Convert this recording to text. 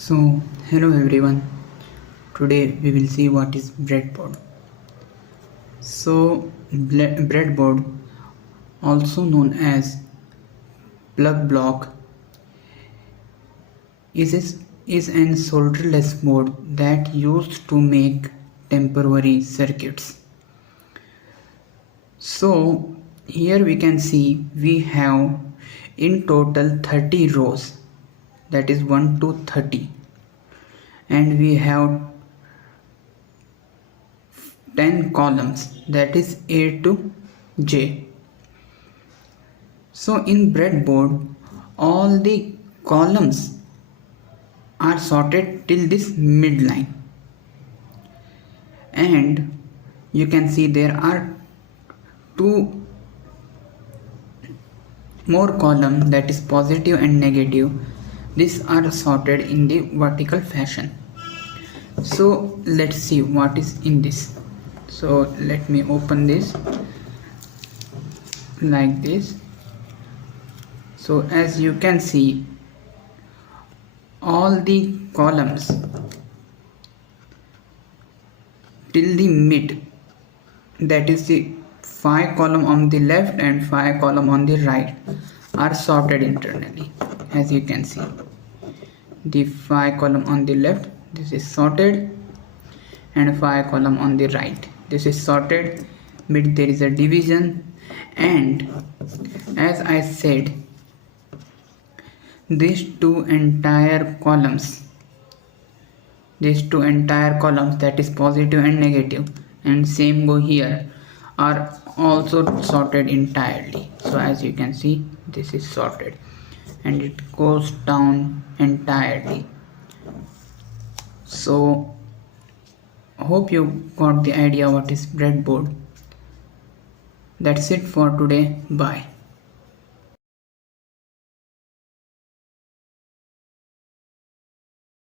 So, hello everyone. Today we will see what is breadboard. So, breadboard, also known as plug block, is an solderless board that used to make temporary circuits. So, here we can see we have in total 30 rows, that is 1 to 30, and we have 10 columns, that is A to J. So in breadboard, all the columns are sorted till this midline, and you can see there are two more columns, that is positive and negative. These are sorted in the vertical fashion. So let's see what is in this. So let me open this like this. So as you can see, all the columns till the mid, that is the 5 column on the left and 5 column on the right, are sorted internally. As you can see, the 5 column on the left, this is sorted, and 5 column on the right, this is sorted. Mid there is a division, and as I said, these two entire columns, that is positive and negative, and same go here, are also sorted entirely. So as you can see, this is sorted and it goes down entirely. So hope you got the idea what is breadboard. That's it for today. Bye.